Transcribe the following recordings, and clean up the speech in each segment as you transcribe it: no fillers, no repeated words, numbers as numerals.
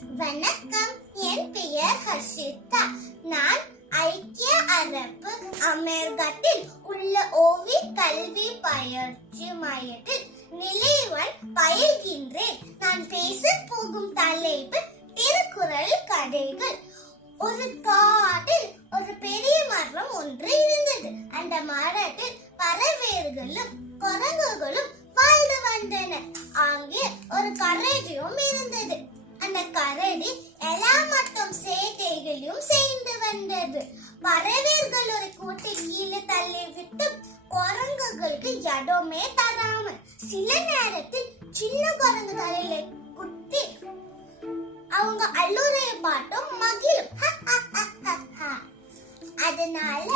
வணக்கம், என் பெயர் ஹர்ஷிதா. நான் ஐக்கிய அரபு அமீரகத்தில் உள்ள ஓவி கல்வி பயிற்சி மையத்தில் நிலைவன் பயில்கின்றேன். நான் பேச போகும் தலைப்பு திருக்குறள் கதைகள். ஒரு காட்டில் ஒரு பெரிய மரம் ஒன்று இருந்தது. அந்த மரத்தில் பறவைகளும் குரங்குகளும் வாழ்ந்து வந்தன. அங்கே ஒரு கரடியும் இருந்தது. அந்த கரடி எல்லா மற்றும் சேட்டைகளையும் செய்து வந்தது. பறவைகள் ஒரு கூட்டை கீழே தள்ளிவிட்டு குரங்குகளுக்கு இடமே தராம சில நேரத்தில் சின்ன குரங்கு தலையில குத்தி அவங்க அழுறைய பாட்டும் மகிழும். அதனால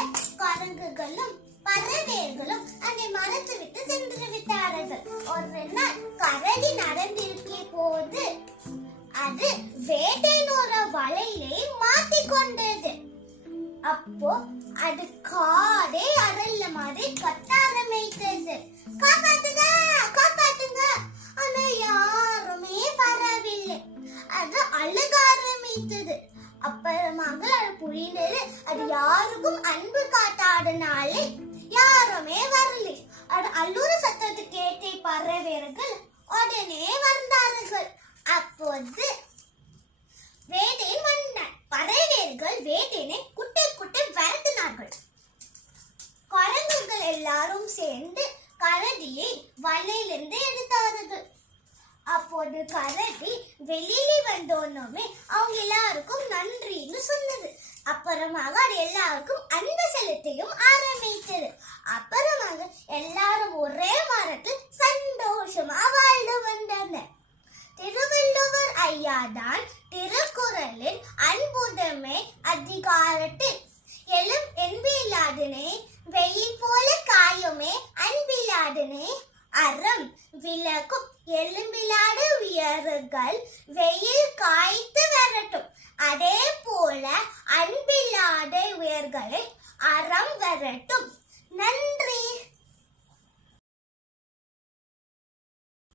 குரங்குகளும் பறவைகளும் அந்த மரத்தை விட்டு சென்று விட்டார்கள். ஒரு நாள் கரடி நடந்திருக்கிய போது அது வேட்டையினோட வலையிலே மாட்டிக்கொண்டது. அப்போ அது காடே அரல்ல மாதிரி கத்த ஆரம்பித்தது. காப்பாத்துங்க, காப்பாத்துங்க. ஆனா யாருமே வரவில்லை. அது அழுக ஆரம்பித்தது. அப்புறமாக அது புரிந்தது, அது யாருக்கும் அன்பு காட்டாதனாலே யாருமே வரலை. அது அழுற சத்தத்தை கேட்ட பறவைகள் உடனே வந்தார்கள். அப்போது வேட்டையன் வந்தான். பறவைகள் வேட்டையனை குட்டை குட்டை விரட்டினார்கள். குரங்குகள் எல்லாரும் சேர்ந்து கரடியை வலையிலிருந்து எடுத்தார்கள். அப்போது கரடி வெளியிலே வந்தோன்னே அவங்க எல்லாருக்கும் நன்றின்னு சொன்னது. அப்புறமாக அது எல்லாருக்கும் அன்பு செலுத்தியும் ஆரம்பித்தது. அப்புறமாக எல்லாரும் ஒரே மரத்தில் சந்தோஷமா வாழ்ந்து வந்தனர். திருவள்ளுவர் ஐயாதான் திருக்குறளில் அன்புடைமை அதிகாரத்தில் எழும் என்பில்லாதனே வெயில் போல காயுமே அன்பில்லாதனே அறம் விளக்கும் எலும்பிலாத உயர்கள் வெயில் காய்த்து வரட்டும். அதே போல அன்பில்லாத உயர்களை அறம் வரட்டும். நன்றி.